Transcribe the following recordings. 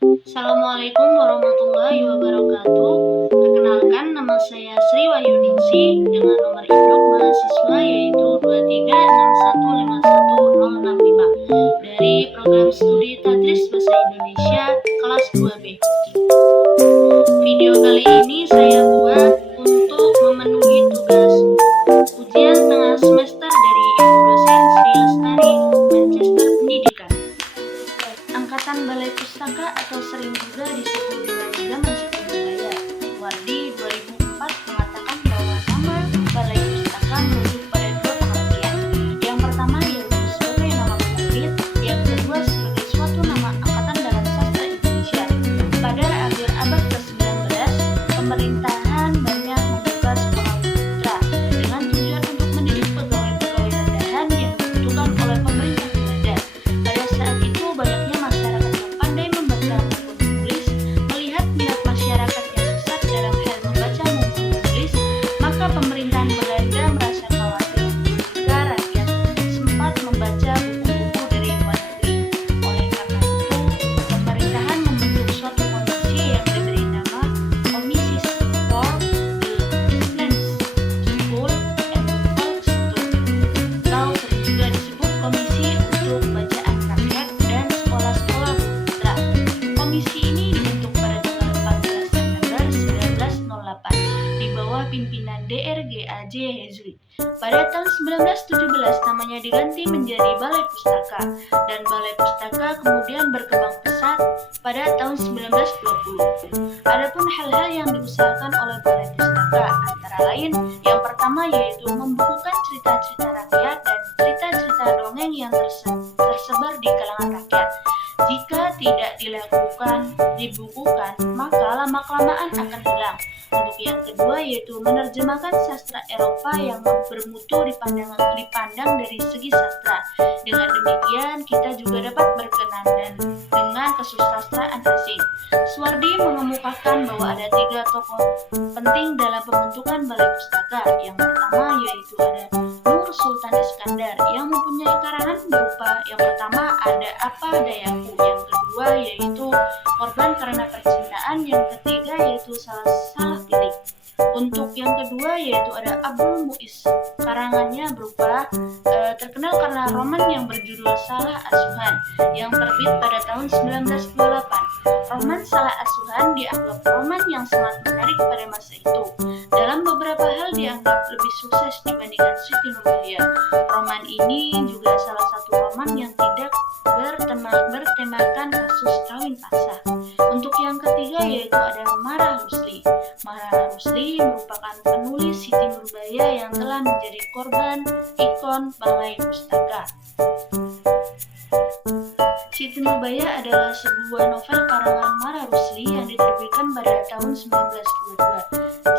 Assalamualaikum warahmatullahi wabarakatuh. Perkenalkan, nama saya Sri Wahyuningsi dengan nomor induk mahasiswa yaitu 236151065 dari program studi Tadris Bahasa Indonesia kelas 2B. Video kali ini saya buat untuk memenuhi tugas ujian tengah semester dari Ibu dosen Sri Lestari, Manchester Pendidikan. Angkatan Balai Pustaka atau sering juga disebut dengan Zaman Siti Nurbaya, Wardi 2004 mengatakan bahwa nama Balai Pustaka merujuk pada dua pengertian. Yang pertama yaitu sebagai nama penerbit, yang kedua sebagai suatu nama angkatan dalam sastra Indonesia. Pada akhir abad ke-19, pemerintahan banyak membuka sekolah putra dengan tujuan untuk mendidik pegawai-pegawai rendahan yang dibutuhkan oleh pemerintah Belanda. Pada saat itu banyaknya masyarakat yang pandai membaca maupun menulis. Melihat minat masyarakat yang besar dalam hal membaca maupun menulis, maka pemerintahan Belanda merasa khawatir jika rakyat sempat membaca buku-buku dari luar negeri. Oleh karena itu, pemerintahan membentuk suatu komisi yang diberi nama Komisi for the Influence School and Volkshochschule, atau sering juga disebut Komisi untuk Bacaan Rakyat dan Sekolah-Sekolah Putra. Komisi ini dibentuk pada tanggal 14 September 1908 di bawah pimpinan Dr. G.A.J. Hezwi. Pada tahun 1917 namanya diganti menjadi Balai Pustaka, dan Balai Pustaka kemudian berkembang pesat pada tahun 1920. Adapun hal-hal yang diusahakan oleh Balai Pustaka antara lain, yang pertama yaitu membukukan cerita-cerita rakyat dan cerita-cerita dongeng yang tersebar di kalangan rakyat. Jika tidak dibukukan, maka lama-kelamaan akan hilang. Untuk yang kedua yaitu menerjemahkan sastra Eropa yang bermutu dipandang dari segi sastra. Dengan demikian kita juga dapat berkenan dengan kesusastraan asing. Suwardi mengemukakan bahwa ada 3 tokoh penting dalam pembentukan Balai Pustaka. Yang pertama yaitu ada Nur Sultan Iskandar yang mempunyai karangan berupa yang pertama ada Apa Dayaku, yang kedua yaitu Korban Karena Percintaan, yang ketiga yaitu Salah Pilih. Untuk yang kedua yaitu ada Abdul Muiz, karangannya berupa terkenal karena roman yang berjudul Salah Asuhan yang terbit pada tahun 1928. Roman Salah Asuhan dianggap roman yang sangat menarik pada masa itu. Dalam beberapa hal dianggap lebih sukses dibandingkan Siti Nurbaya. Roman ini juga salah satu roman yang tidak bertemakan kasus kawin paksa. Untuk yang ketiga yaitu ada Marah Rusli. Marah Rusli merupakan penulis Siti Nurbaya yang telah menjadi korban ikon Balai Pustaka. Siti Nurbaya adalah sebuah novel karangan Marah Rusli yang diterbitkan pada tahun 1922.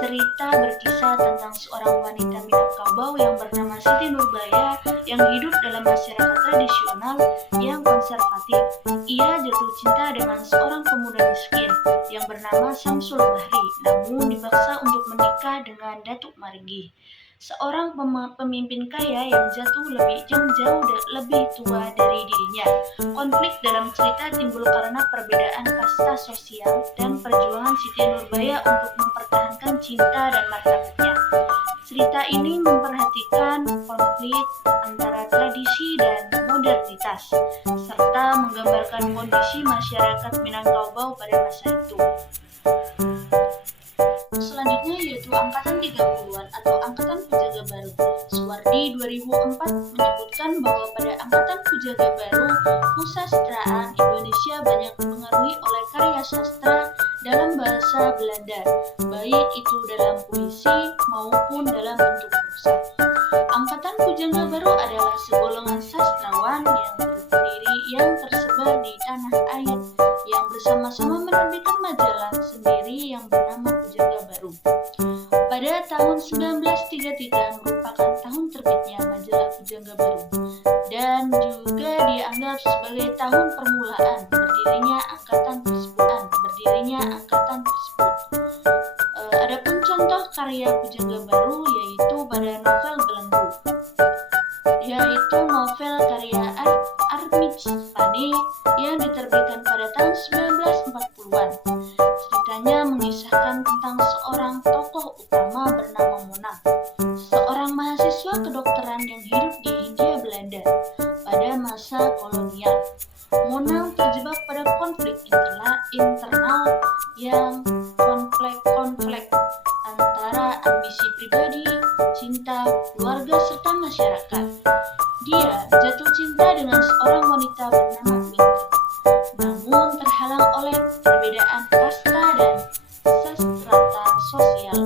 Cerita berkisah tentang seorang wanita Minangkabau yang bernama Siti Nurbaya yang hidup dalam masyarakat tradisional yang konservatif. Ia jatuh cinta dengan seorang pemuda miskin yang bernama Samsul Bahri, namun dipaksa untuk menikah dengan Datuk Margi, seorang pemimpin kaya yang jauh lebih tua dari dirinya. Konflik dalam cerita timbul karena perbedaan kasta sosial dan perjuangan Siti Nurbaya untuk mempertahankan cinta dan martabatnya. Cerita ini memperhatikan konflik antara tradisi dan modernitas, serta menggambarkan kondisi masyarakat Minangkabau pada masa itu. Selanjutnya yaitu Angkatan 30-an atau Angkatan Pujaga Baru. Suwardi 2004 menyebutkan bahwa pada Angkatan Pujaga Baru, kesusastraan Indonesia banyak dipengaruhi oleh karya sastra dalam bahasa Belanda, baik itu dalam puisi maupun dalam bentuk prosa. Angkatan Pujaga Baru adalah segolongan sastrawan yang tersebar di tanah air yang bersama-sama menerbitkan majalah sendiri yang bernama Pujaga Baru. Pada tahun 1933 merupakan tahun terbitnya majalah Pujaga Baru dan juga dianggap sebagai tahun permulaan berdirinya angkatan tersebut. Adapun contoh karya Pujaga Baru yaitu pada novel Belenggu, yaitu novel karya Armij Pane yang diterbitkan pada tahun 1945 70-an. Ceritanya mengisahkan tentang seorang tokoh utama bernama Monang, seorang mahasiswa kedokteran yang hidup di Hindia Belanda pada masa kolonial. Monang terjebak pada konflik internal yang kompleks antara ambisi pribadi, cinta, keluarga, serta masyarakat. Dia jatuh cinta dengan seorang wanita bernama Winke, namun terhalang oleh perbedaan kasta dan strata sosial.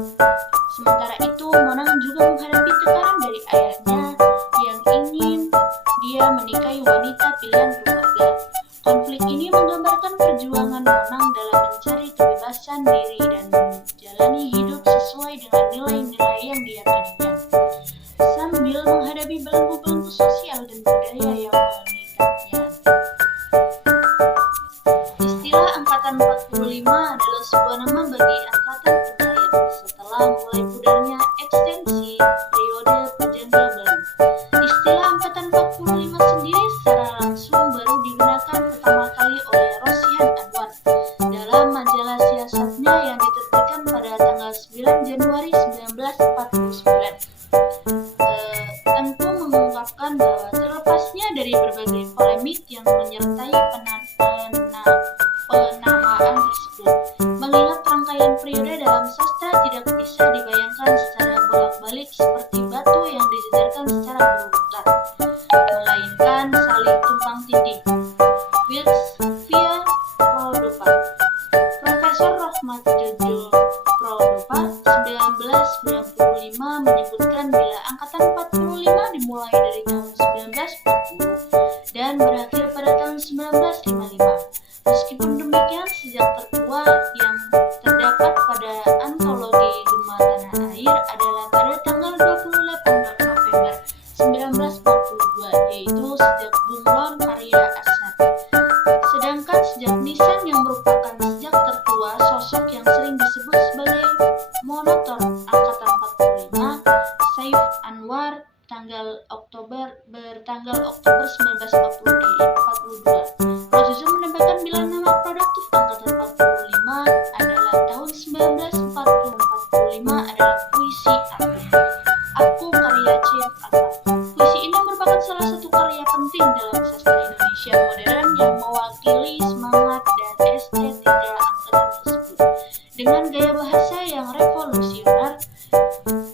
Sementara itu, Monang juga menghadapi tekanan dari ayahnya yang ingin dia menikahi wanita pilihan keluarga. Konflik ini menggambarkan perjuangan Monang dalam mencari kebebasan diri dan menjalani hidup sesuai dengan nilai-nilai yang diyakininya, sambil menghadapi belenggu-belenggu sosial dan budaya yang mengikatnya. Istilah Angkatan 45 adalah sebuah nama bagi angkatan penyayap setelah mulai pudarnya ekstensi periode pejangga baru. Istilah Angkatan 45 sendiri secara langsung baru digunakan pertama kali oleh Rosyan Anwar dalam majalah siasatnya yang diterbitkan pada tanggal 9 Januari 1949. Tentu mengungkapkan bahwa terlepasnya dari berbagai polemik yang menyertai penamaan tersebut, mengingat rangkaian periode dalam sastra tidak bisa dibayangkan secara bolak-balik seperti batu yang dijejerkan secara berurutan, melainkan saling tumpang tindih. Wilkes via Prodopa. Profesor Rohmat Jojo Prodopa 1995 menyebutkan bila Angkatan 45 dimulai dari tahun 1940 dan berakhir pada tahun 1955. Meskipun demikian, sejak tertua yang terdapat pada antologi Gema Tanah Air adalah pada tanggal 28 November 1942, yaitu sejak Bunglon karya Asar. Sedangkan sejak Nisan yang merupakan sejak tertua, sosok yang sering disebut sebagai monoton Angkatan 45, Saif Anwar bertanggal Oktober 1942. Rojuzo menambahkan bila nama produktif Angkatan 45 adalah tahun 1945 adalah puisi Aku karya C.F. Alfa. Puisi ini merupakan salah satu karya penting dalam sastra Indonesia modern yang mewakili semangat dan estetika angkatan tersebut. Dengan gaya bahasa yang revolusioner,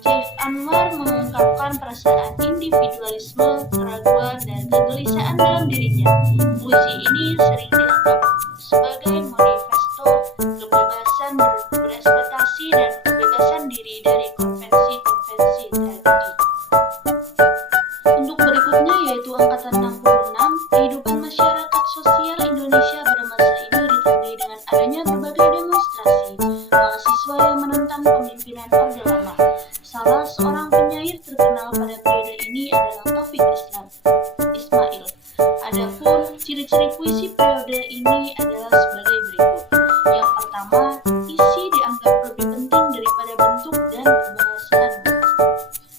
C.F. Anwar mengungkapkan perasaan individualisme, keraguan, dan kegelisahan dalam dirinya. Puisi ini sering dianggap sebagai manifesto kebebasan berekspresi dan kebebasan diri dari konvensi-konvensi tadi. Untuk berikutnya yaitu Angkatan 66, kehidupan masyarakat sosial Indonesia pada masa ini ditandai dengan adanya berbagai demonstrasi mahasiswa yang menentang pemimpinan Orde Lama. Salah seorang penyair terkenal pada periode ini adalah Taufik Ismail. Adapun ciri-ciri puisi periode ini adalah sebagai berikut. Yang pertama, isi dianggap lebih penting daripada bentuk dan kebahasan.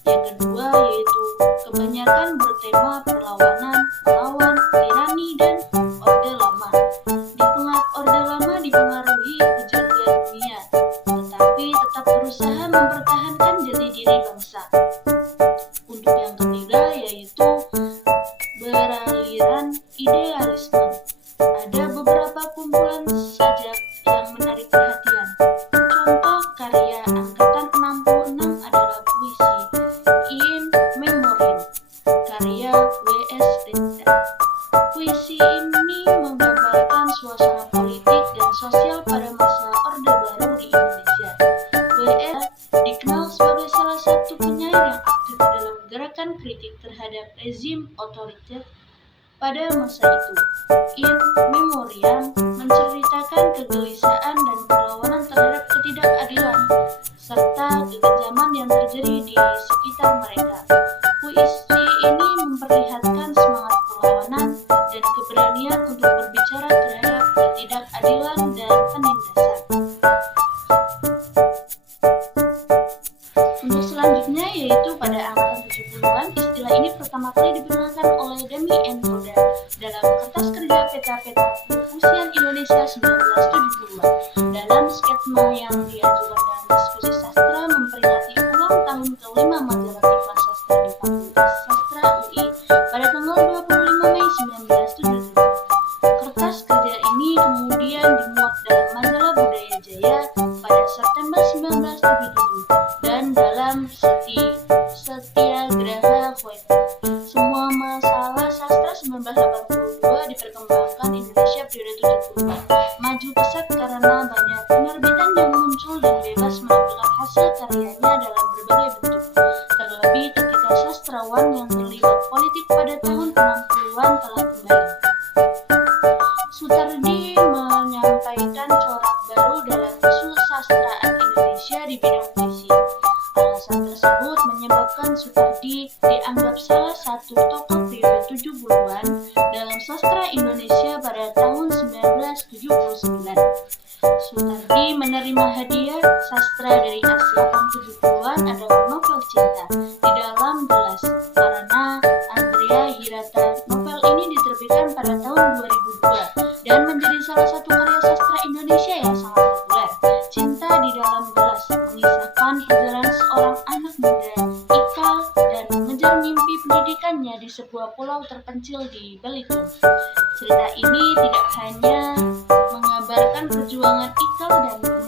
Yang kedua yaitu kebanyakan bertema perlawanan, melawan tirani dan Orde Lama. Orde Lama dipengaruhi pujangga dunia, tetapi tetap berusaha mempertahankan jati diri bangsa. Untuk yang ketiga yaitu beraliran idealisme. Ada beberapa kumpulan sajak yang menarik perhatian. Contoh karya Angkatan 66 adalah puisi In Memoriam karya W.S. Renda. Puisi ini menggambarkan suasana politik dan sosial pada masa Orde Baru di Indonesia. W.S. dikenal sebagai salah satu penyair yang aktif dalam gerakan kritik terhadap rezim otoriter pada masa itu. In Memoriam menceritakan kegelisahan dan perlawanan terhadap ketidakadilan serta kekejaman yang terjadi di sekitar mereka. Puisi ini memperlihatkan semangat perlawanan dan keberanian untuk berbicara terhadap ketidakadilan dan penindasan. Untuk selanjutnya yaitu pada angkatan 70-an, istilah ini pertama kali digunakan oleh Demi N. Toda dalam kertas kerja peta-peta perfusian Indonesia 19 1970-an. Dalam skema yang diajukan dalam diskusi sastra memperingati ulang tahun ke-5 majalah Viva Sastra di Fakultas Sastra UI pada tanggal 25 Mei 1977. Kertas kerja ini kemudian dimuat dalam majalah Budaya Jaya pada September 1977 dan dalam Satyagraha Poetik. Semua masalah sastra 1982 diperkembangkan Indonesia periode 70-an. Maju pesat karena banyak penerbitan yang muncul dan bebas menampilkan hasil karyanya dalam berbagai bentuk. Terlebih ketika sastrawan yang terlibat politik pada tahun 60-an telah kembali. Sutardi menyampaikan corak baru dalam isu sastraan Indonesia di bidang puisi. Alasan tersebut menyebabkan Sutardi dianggap salah satu tokoh periode 70-an dalam sastra Indonesia pada tahun 1979. Sutardi menerima hadiah sastra dari Asia tahun 70-an adalah novel Cinta di dalam Gelas karena Andrea Hirata. Novel ini diterbitkan pada tahun 2002 dan menjadi salah satu karya sastra Indonesia yang sangat populer. Cinta di dalam Gelas mengisahkan perjalanan seorang anak muda Ikal dan mengejar mimpi pendidikannya di sebuah pulau terpencil di Belitung. Cerita ini tidak hanya mengabarkan perjuangan Ikal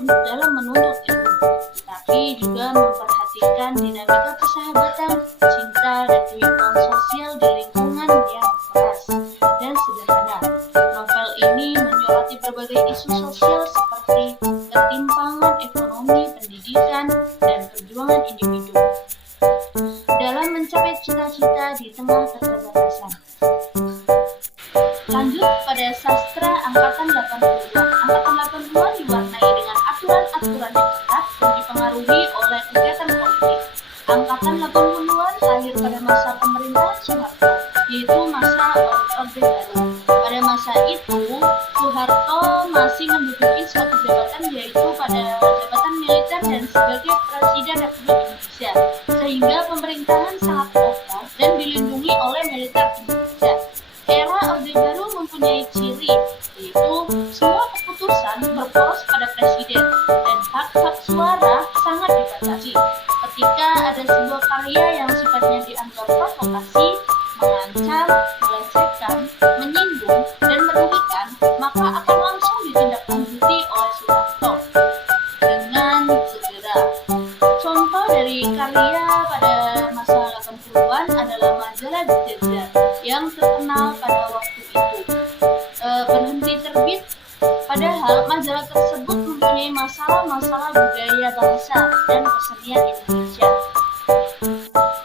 dalam menuntut ilmu, tetapi juga memperhatikan dinamika persahabatan, cinta, dan kehidupan sosial di lingkungan yang keras dan sederhana. Novel ini menyoroti berbagai isu sosial seperti ketimpangan ekonomi, pendidikan, dan perjuangan individu dalam mencapai cita-cita di tengah keterbatasan. Lanjut pada sastra angkatan 80-an. Angkatan 80-an diwarnai dengan aturan-aturan yang ketat dan dipengaruhi oleh kegiatan politik. Angkatan 80-an lahir pada masa pemerintahan Soeharto, yaitu masa Orde Baru. Pada masa itu, Soeharto masih menduduki suatu jabatan, yaitu pada jabatan militer dan sebagai Presiden Republik Indonesia, sehingga pemerintahan sangat ketat dan dilindungi oleh militer Indonesia. Era Orde Baru mempunyai ciri, yaitu semua keputusan berporos pada presiden dan hak-hak suara sangat dibatasi. Ketika ada sebuah karya yang sifatnya dianggap provokasi, mengancam, melecehkan, menyinggung, dan merugikan, maka akan langsung ditindaklanjuti oleh Soeharto dengan segera. Contoh dari karya pada masa 80-an adalah majalah Jajar yang terkenal pada waktu itu berhenti terbit, padahal majalah tersebut mempunyai masalah-masalah budaya bangsa dan kesenian Indonesia.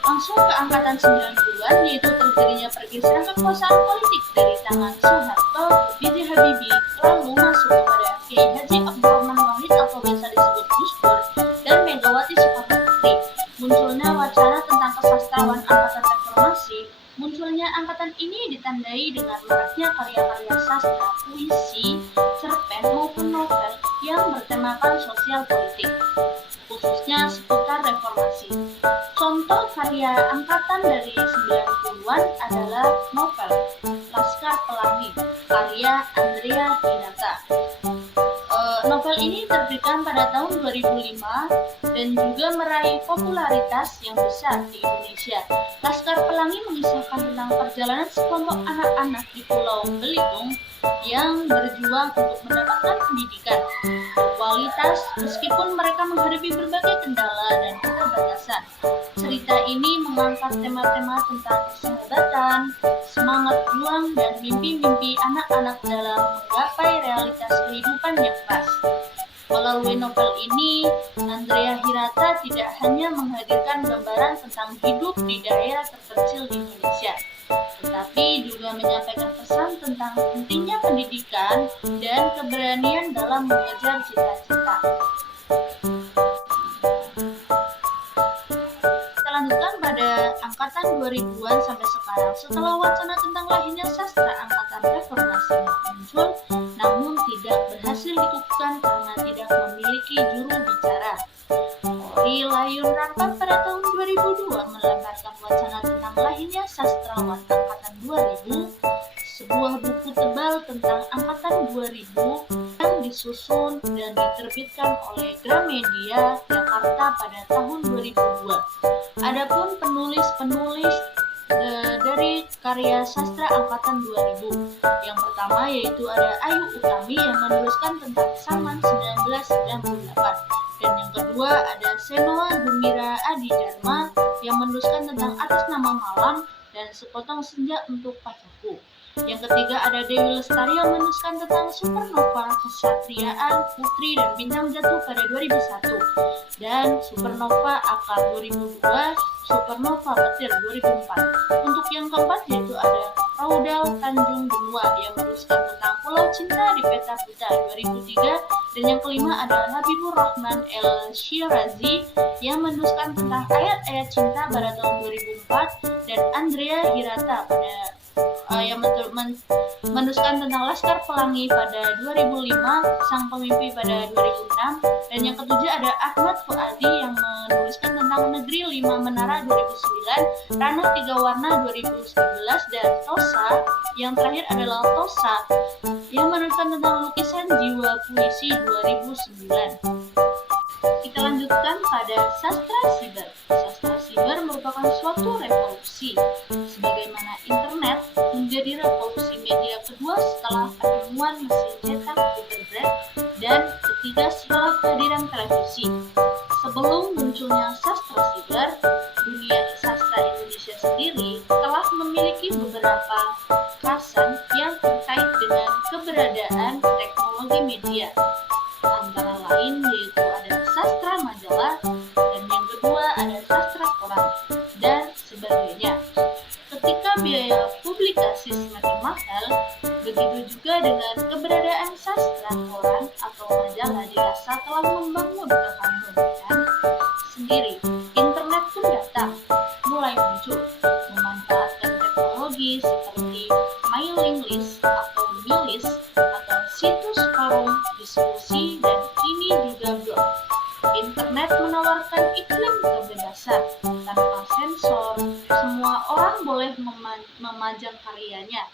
Langsung ke angkatan 90-an, yaitu terjadinya pergeseran kekuasaan politik dari tangan Soeharto ke B.J. Habibie, lalu masuk kepada Kiai Haji Abdurrahman Wahid atau biasa disebut Gus Dur dan Megawati Soekarno Putri. Munculnya wacana tentang kesastrawan angkatan reformasi. Munculnya angkatan ini ditandai dengan maraknya karya-karya sastra, puisi, cerpen maupun novel yang bertemakan sosial politik, khususnya seputar reformasi. Contoh karya angkatan dari 90-an adalah novel Laskar Pelangi, karya Andrea Hirata. Novel ini terbitkan pada tahun 2005 dan juga meraih popularitas yang besar di Indonesia. Laskar Pelangi mengisahkan tentang perjalanan sekelompok anak-anak di Pulau Belitung yang berjuang untuk mendapatkan pendidikan berkualitas meskipun mereka menghadapi berbagai kendala dan keterbatasan. Cerita ini mengangkat tema-tema tentang persahabatan, semangat juang, dan mimpi-mimpi anak-anak dalam menggapai realitas kehidupan yang keras. Melalui novel ini, Andrea Hirata tidak hanya menghadirkan gambaran tentang hidup di daerah terpencil di Indonesia, tetapi juga menyampaikan pesan tentang pentingnya pendidikan dan keberanian dalam mengejar cita-cita. Kita lanjutkan pada angkatan 2000-an sampai sekarang. Setelah wacana tentang lahirnya sastra angkatan reformasi muncul, namun tidak berhasil dikukuhkan karena tidak memiliki juru bicara. Ori Layun Rampan pada tahun 2002 melemparkan wacana tentang lahirnya sastrawan angkatan 2000, sebuah buku tebal tentang angkatan 2000 yang disusun dan diterbitkan oleh Gramedia Jakarta pada tahun 2002. Adapun penulis-penulis dari karya sastra angkatan 2000. Yang pertama yaitu ada Ayu Utami yang menuliskan tentang Saman 1998. Dan yang kedua ada Senoa Gumira Adi Dharma yang menuliskan tentang Atas Nama Malam dan Sepotong Senja Untuk Pacarku. Yang ketiga ada Dewi Lestari yang menuliskan tentang supernova kesatriaan Putri dan Bintang Jatuh pada 2001 dan supernova Akar 2002, supernova Petir 2004. Untuk yang keempat yaitu ada Raudal Tanjung Benua yang menuliskan tentang Pulau Cinta di Peta Pita 2003 dan yang kelima ada Habibur Rahman El Shirazi yang menuliskan tentang ayat-ayat cinta pada tahun 2004 dan Andrea Hirata pada yang menuliskan tentang Laskar Pelangi pada 2005, Sang Pemimpi pada 2006, dan yang ketujuh ada Ahmad Fuadi yang menuliskan tentang Negeri Lima Menara 2009, Ranah Tiga Warna 2011, dan Tosa yang terakhir adalah Tosa yang menuliskan tentang Lukisan Jiwa Puisi 2009. Kita lanjutkan pada sastra siber. Sastra siber merupakan suatu revolusi, sebagaimana internet menjadi revolusi media kedua setelah penemuan mesin cetak Gutenberg dan ketiga setelah kehadiran televisi. Sebelum munculnya sastra siber, dunia sastra Indonesia sendiri telah memiliki beberapa khasan yang terkait dengan keberadaan teknologi media. Antara lain yaitu ada sastra majalah dan yang kedua ada sastra koran dan sebagainya. Ketika biaya publikasi semakin mahal, begitu juga dengan keberadaan sastra koran atau majalah dirasa telah membangun kekayaan sendiri. Internet pun datang, mulai muncul, memanfaatkan teknologi seperti mailing list atau milis atau situs forum diskusi dan ini juga blog. Internet menawarkan iklim kebebasan tanpa sensor. Semua orang boleh memajang karyanya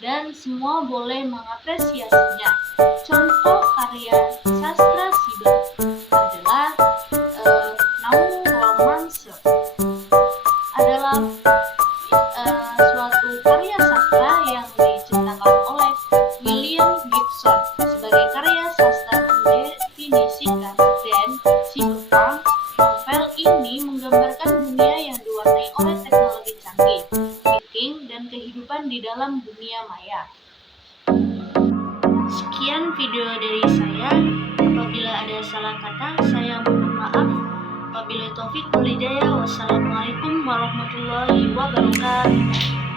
dan semua boleh mengapresiasinya. Contoh karya sastra siber adalah Naum Romanse adalah suatu karya sastra yang diciptakan oleh William Gibson sebagai karya sastra mendefinisikan dan cyberpunk. Novel ini menggambarkan dunia yang diwarnai oleh teknologi canggih, hacking, dan kehidupan di dalam dunia maya. Sekian video dari saya. Apabila ada salah kata, saya mohon maaf. Wabillahi taufik wal hidayah. Wassalamualaikum warahmatullahi wabarakatuh.